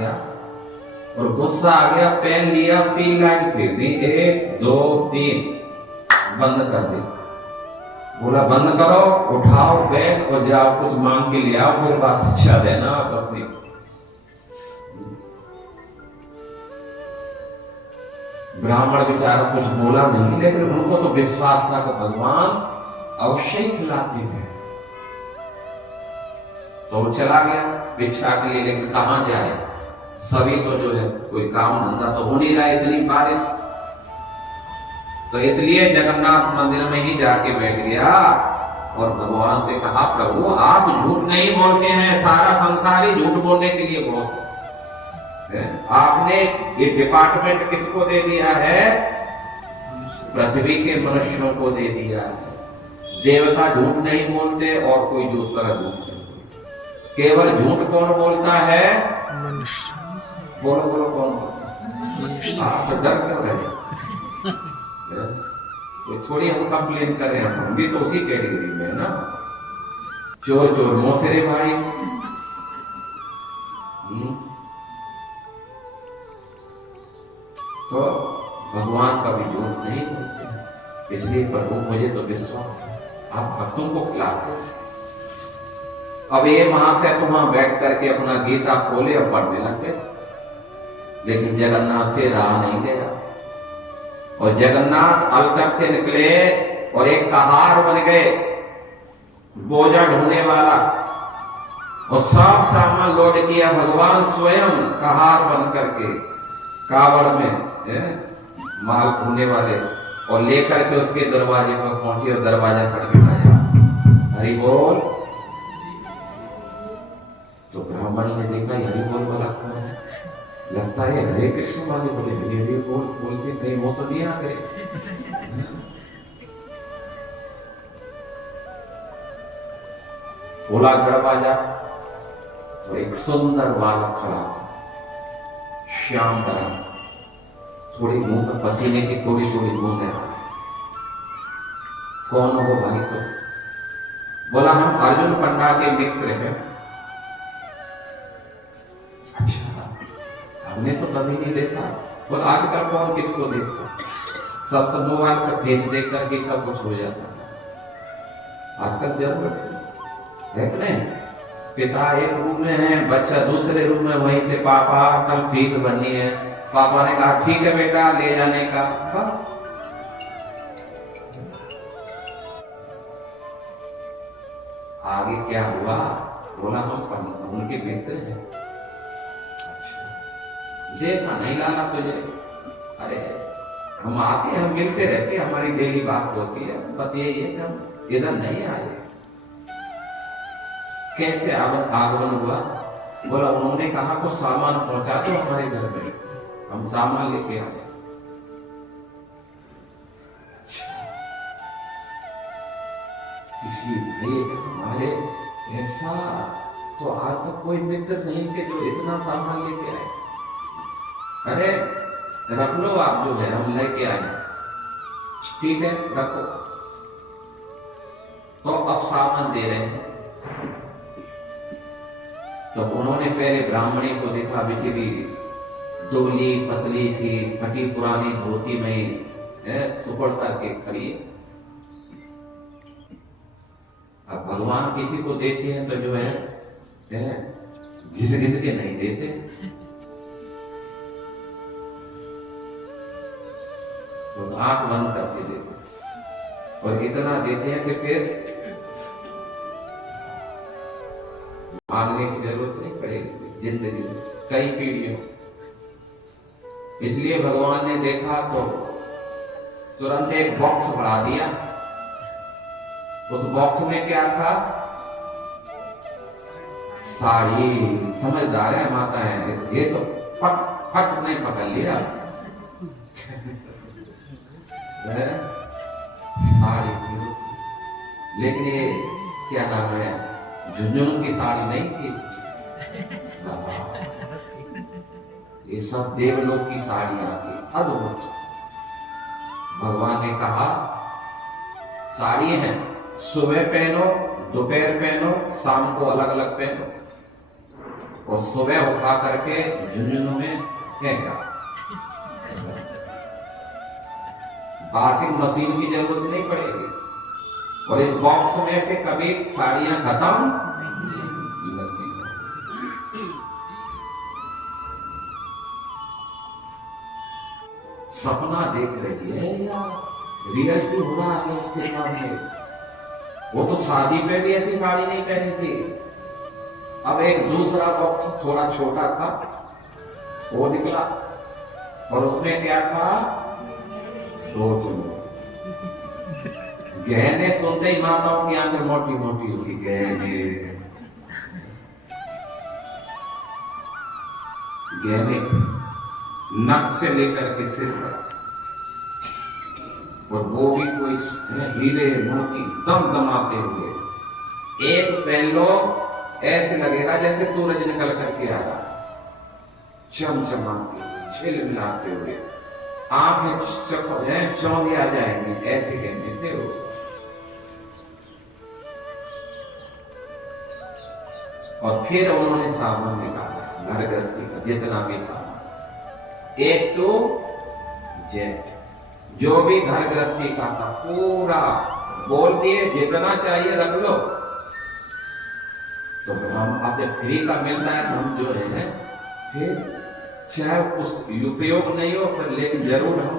गया और गुस्सा आ गया, पेन लिया, 3 लाइन फेर दी, 1 2 3, बंद कर दी। बोला बंद करो, उठाओ बैग और जाओ कुछ मांग के ले आओ, मेरे पास शिक्षा देना आप अपनी। ब्राह्मण बेचारा कुछ बोला नहीं, लेकिन उनको तो विश्वास था कि भगवान अवश्य ही खिलाते हैं। तो वो चला गया भिक्षा के लिए, लेकिन कहां जाए, सभी तो जो है कोई काम धंधा तो हो नहीं रहा, इतनी बारिश। तो इसलिए जगन्नाथ मंदिर में ही जाके बैठ गया और भगवान से कहा, प्रभु आप झूठ नहीं बोलते हैं, सारा संसार ही झूठ बोलने के लिए बहुत है। आपने ये डिपार्टमेंट किसको दे दिया है? पृथ्वी के मनुष्यों को दे दिया है। देवता झूठ नहीं बोलते और कोई दूसरा झूठ नहीं बोलता। केवल झूठ कौन बोलता है? मनुष्य। बोलो बोलो कौन बोलता? आप डर क्यों रहे? तो थोड़ी हम कंप्लेन कर रहे हैं, हम भी तो उसी कैटेगरी में है ना। चोर चोर मौसेरे भाई। तो भगवान का भी झूठ नहीं बोलते, इसलिए प्रभु मुझे तो विश्वास है आप भक्तों को खिलाते हैं। अब ये महाशय तो वहां बैठ करके अपना गीता खोले और पढ़ने लगे, लेकिन जगन्नाथ से रहा नहीं गया और जगन्नाथ अलकर से निकले और एक कहार बन गए, बोझा ढोने वाला, और सब सामान लोड किया। भगवान स्वयं कहार बन करके कावड़ में माल ढोने वाले और लेकर के उसके दरवाजे पर पहुंचे और दरवाजा खटखटाया, हरि बोल। तो ब्राह्मण ने देखा हरि बोल वाला कौन है, लगता है हरे कृष्ण वाले बोले, हरि हरि बोल बोलते कहीं वो तो नहीं आ गए। खोला दरवाजा तो एक सुंदर बालक खड़ा था, श्याम बना, थोड़ी मुंह पे पसीने की थोड़ी थोड़ी बूंदें आ रही। कौन हो भाई? तो बोला हम अर्जुन पंडा के मित्र हैं। अच्छा, हमने तो कभी नहीं देखा। बोला आजकल कौन किसको देखता, सब तो मोबाइल पर फेस देख करके सब कुछ हो जाता है। आजकल जरूरत है कि नहीं? पिता एक रूम में है, बच्चा दूसरे रूम में, वहीं से पापा कल फीस भरनी है, पापा ने कहा ठीक है बेटा ले जाने का। आगे क्या हुआ? बोला हम उनके मित्र हैं। अच्छा, देखा नहीं लाला तुझे? अरे हम आते हैं, हम मिलते रहते हैं, हमारी डेली बात होती है, बस ये कि हम इधर नहीं आए। कैसे आगमन हुआ? बोला उन्होंने कहा कुछ सामान पहुंचा दो हमारे घर में, हम सामान लेके आए। अच्छा, किसी भाई हमारे ऐसा तो आज तक कोई मित्र नहीं कि जो इतना सामान लेके आए। अरे रख लो आप, जो है हम लेके आए। ठीक है रखो। तो अब सामान दे रहे हैं। तो उन्होंने पहले ब्राह्मणी को देखा, बेचारी दुबली पतली सी फटी पुरानी धोती में सुपड़ करके खड़ी है। अब भगवान किसी को देते हैं तो जो है घिस घिस के नहीं देते। तो आंख बंद करके देते और इतना देते हैं कि फिर मांगने की जरूरत नहीं पड़ेगी जिंदगी में कई पीढ़ियों। इसलिए भगवान ने देखा तो तुरंत एक बॉक्स बढ़ा दिया। उस बॉक्स में क्या था? साड़ी। समझदार है माता है, ये तो फट फट नहीं पकड़ लिया। साड़ी थी, लेकिन ये क्या नाम है, झुंझुनू की साड़ी नहीं थी, ये सब देवलोक की साड़ियां थी, अद्भुत। भगवान ने कहा साड़ी है, सुबह पहनो, दोपहर पहनो, शाम को अलग अलग पहनो। और सुबह उठा करके झुंझुनू में फेंका। वॉशिंग मशीन की जरूरत नहीं पड़ेगी और इस बॉक्स में से कभी साड़ियां खत्म नहीं। सपना देख रही है यार, रियलिटी हो रहा है उसके सामने। वो तो शादी पे भी ऐसी साड़ी नहीं पहनी थी। अब एक दूसरा बॉक्स थोड़ा छोटा था, वो निकला और उसमें क्या था, सोच लो। गहने सुनते ही माताओं की आंखें मोटी मोटी होगी। गहने गहने नक से लेकर के सिर तक, और वो भी कोई हीरे मोती दमदमाते हुए। एक पहन लो ऐसे लगेगा जैसे सूरज निकल करके आ रहा, चमचमाते हुए, झिलमिलाते हुए, आंखें चौंधी आ जाएंगे, ऐसे गहने थे वो। और फिर उन्होंने सामान निकाला घर गृहस्थी का, जितना भी सामान A to Z, जो भी घर गृहस्थी का था पूरा बोल दिए, जितना चाहिए रख लो। तो हम अब जब फ्री का मिलता है हम जो है फिर चाहे उस उपयोग नहीं हो फिर, लेकिन जरूर हम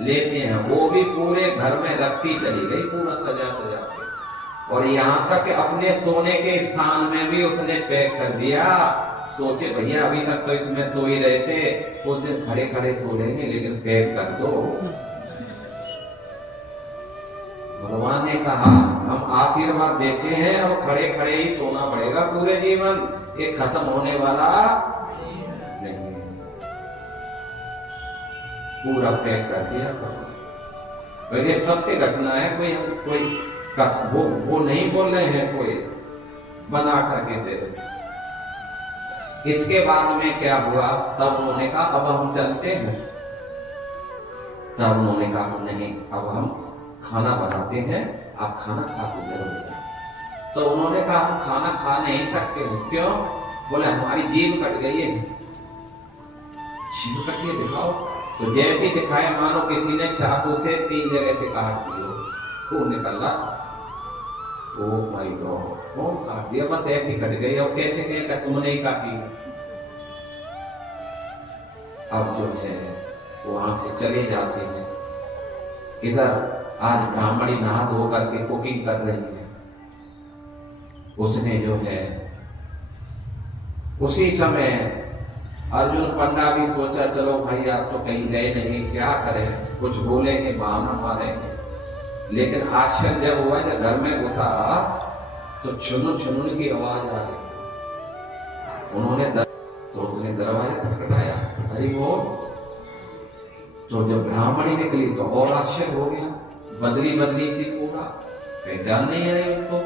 लेते हैं। वो भी पूरे घर में रखती चली गई, पूरा सजा सजा के। और यहाँ तक अपने सोने के स्थान में भी उसने पैक कर दिया। सोचे भैया अभी तक तो इसमें सो ही रहे थे, कुछ दिन खड़े खड़े सो लेंगे, लेकिन पैक कर दो। भगवान ने कहा हम आशीर्वाद देते हैं, अब खड़े खड़े ही सोना पड़ेगा पूरे जीवन, ये खत्म होने वाला नहीं है। पूरा पैक कर दिया। तो ये सत्य घटना है, कोई वो नहीं बोल रहे हैं, कोई बना करके दे रहे। इसके बाद में क्या हुआ, तब उन्होंने कहा अब हम चलते हैं। तब उन्होंने कहा नहीं, अब हम खाना बनाते हैं, आप खाना खा के जरूर जाए। तो उन्होंने कहा हम खाना खा नहीं सकते हैं। क्यों? बोले हमारी जीभ कट गई है। जीभ कट गई, दिखाओ। तो जैसे दिखाए मानो किसी ने चाकू से 3 जगह से काट दिया, खून निकल रहा। ओह माय गॉड, कौन काट दिया? बस ऐसी कट गई। और कैसे कहेगा तुमने ही काटी? अब जो है वहां से चले जाते हैं। इधर आज ब्राह्मणी नहा धो करके कुकिंग कर रही है। उसने जो है उसी समय अर्जुन पंडा भी सोचा चलो भाई आप तो कहीं गए नहीं, क्या करें, कुछ बोलेंगे, बहाना मारेंगे। लेकिन आश्चर्य जब हुआ, जब घर में घुसा तो चुनुन चुनुन की आवाज आ गई। उन्होंने तो उसने दरवाजा खटखटाया, अरे वो। तो जब ब्राह्मणी निकली तो और आश्चर्य हो गया, बदली बदली थी पूरा, पहचान नहीं आई उसको।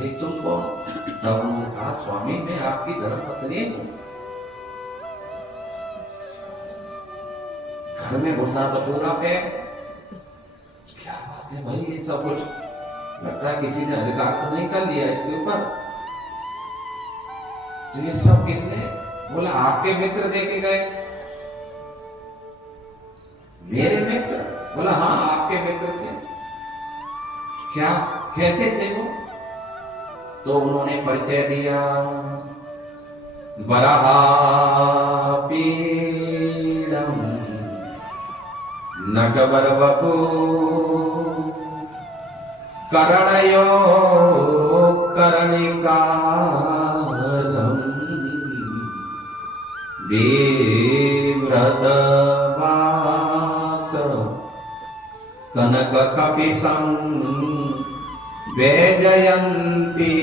ये तुम कौन? तब उन्होंने कहा स्वामी मैं आपकी धर्मपत्नी हूं। घर में घुसा तो पूरा पे, क्या बात है भाई, ये सब कुछ लगता है किसी ने अधिकार तो नहीं कर लिया इसके ऊपर। तो ये सब किसने? बोला आपके मित्र देके गए। मेरे मित्र? बोला हाँ आपके मित्र थे। क्या, कैसे थे वो? तो उन्होंने परिचय दिया, वराहा पीडम नटवर वपु करणयो कर्णिकारं विव्रतवास कनक कपिसं वैजयन्ती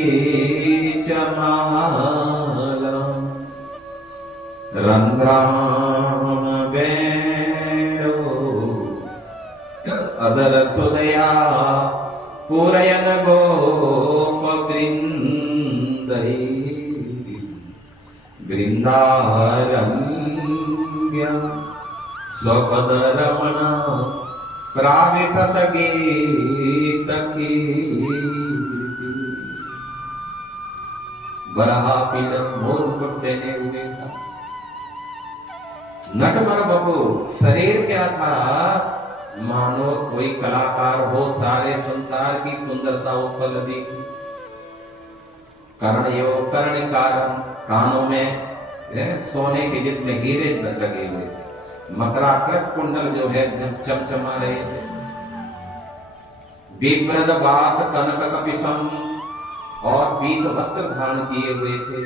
च मालम् रंध्राम वेणो अदर सुदया पूरयन गोप वृंदै वृंदारण्य स्वपद रमण प्राविशत गीत कीर्ति। वराहा पीड़म मोर मुकुट देने हुए था। नटवर बबू शरीर क्या था, मानो कोई कलाकार हो, सारे संसार की सुंदरता उस पर लदी। कर्णयो कर्णिकारम, कानों में सोने के जिसमें हीरे लगे हुए थे। मकराकृत कुंडल जो है चमचमा रहे थे। विप्रद बास कनक कपिसम, और पीत वस्त्र धारण किए हुए थे,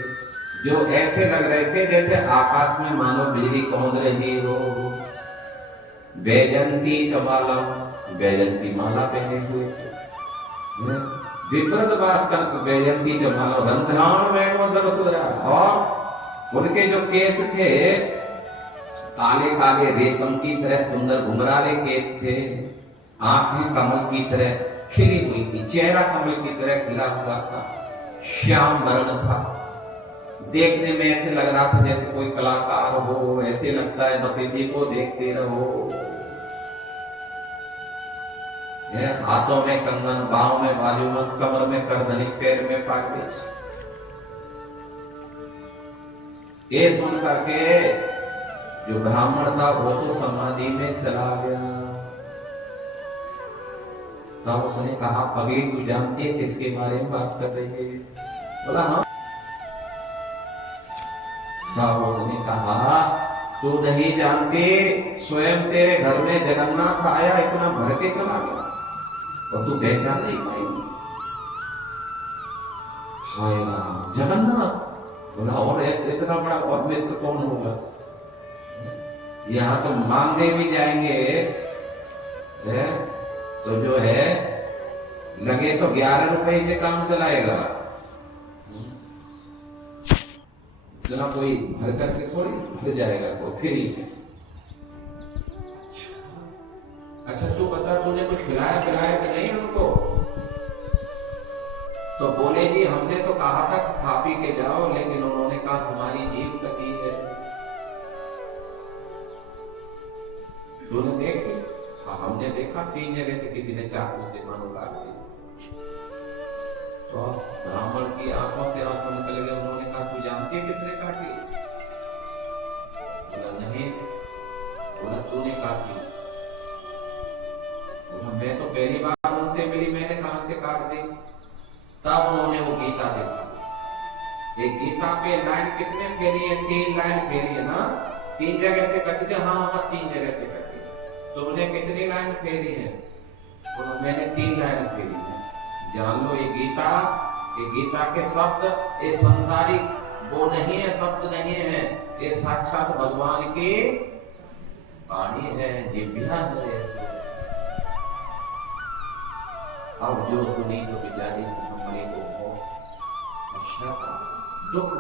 जो ऐसे लग रहे थे जैसे आकाश में मानो बिजली कौंध रही हो। वैजंती चमालम, वैजंती माला पहने हुए थे। विप्रद बास कनक वैजंती चमालम, रंध्राण वेणुधर सुधरा, और उनके जो केस थे काले काले रेशम की तरह सुंदर घुंघराले केस थे। आंखें कमल की तरह खिली हुई थी, चेहरा कमल की तरह खिला हुआ था, श्याम वर्ण था। देखने में ऐसे लग रहा था जैसे कोई कलाकार हो, ऐसे लगता है बस इसी को देखते रहो। हाथों में कंगन, बाहों में बाजूबंद, कमर में करधनी, पैर में पागल। ये सुन करके जो ब्राह्मण था वो तो समाधि में चला गया। तब उसने कहा, पगली तू जानती है किसके बारे में बात कर रही है? बोला हाँ। तब उसने कहा, तू नहीं जानती, स्वयं तेरे घर में जगन्नाथ आया, इतना भर के चला गया और तू पहचान नहीं पाई। हाय राम, जगन्नाथ। बोला और इतना बड़ा और मित्र कौन होगा? यहाँ तो मांगने भी जाएंगे तो जो है लगे तो 11 रुपए से काम चलाएगा, इतना कोई भर करके थोड़ी भर जाएगा कोई फ्री में। अच्छा तू बता, तूने कुछ खिलाया पिलाया कि नहीं उनको? तो बोले जी हमने तो कहा था कि खा पी के जाओ, लेकिन उन्होंने कहा तुम्हारी जीभ कटी है। तूने देखी? हाँ हमने देखा, 3 जगह से किसी ने चाकू से मानो काट दी। तो ब्राह्मण की आंखों से आंसू निकल गए। उन्होंने कहा तू जानती है किसने काटी? बोला नहीं। बोला तूने काटी? बोला मैं तो पहली बार उनसे मिली, मैंने कहां से काट दी? तब उन्होंने वो गीता देखा। एक गीता पे लाइन किसने फेरी है? 3 लाइन फेरी है ना, 3 जगह से कटी थी। हाँ 3 जगह से कटी। तुमने कितनी लाइन फेरी है? बोला मैंने 3 लाइन फेरी है। जान लो ये गीता के शब्द ये संसारी वो नहीं है, शब्द नहीं है, ये साक्षात भगवान की वाणी है, जिह्वा है। अब जो सुनी तो बेचारी हमारे को बहुत अच्छा था, दुख।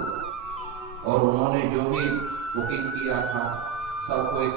और उन्होंने जो भी बुकिंग किया था सबको एक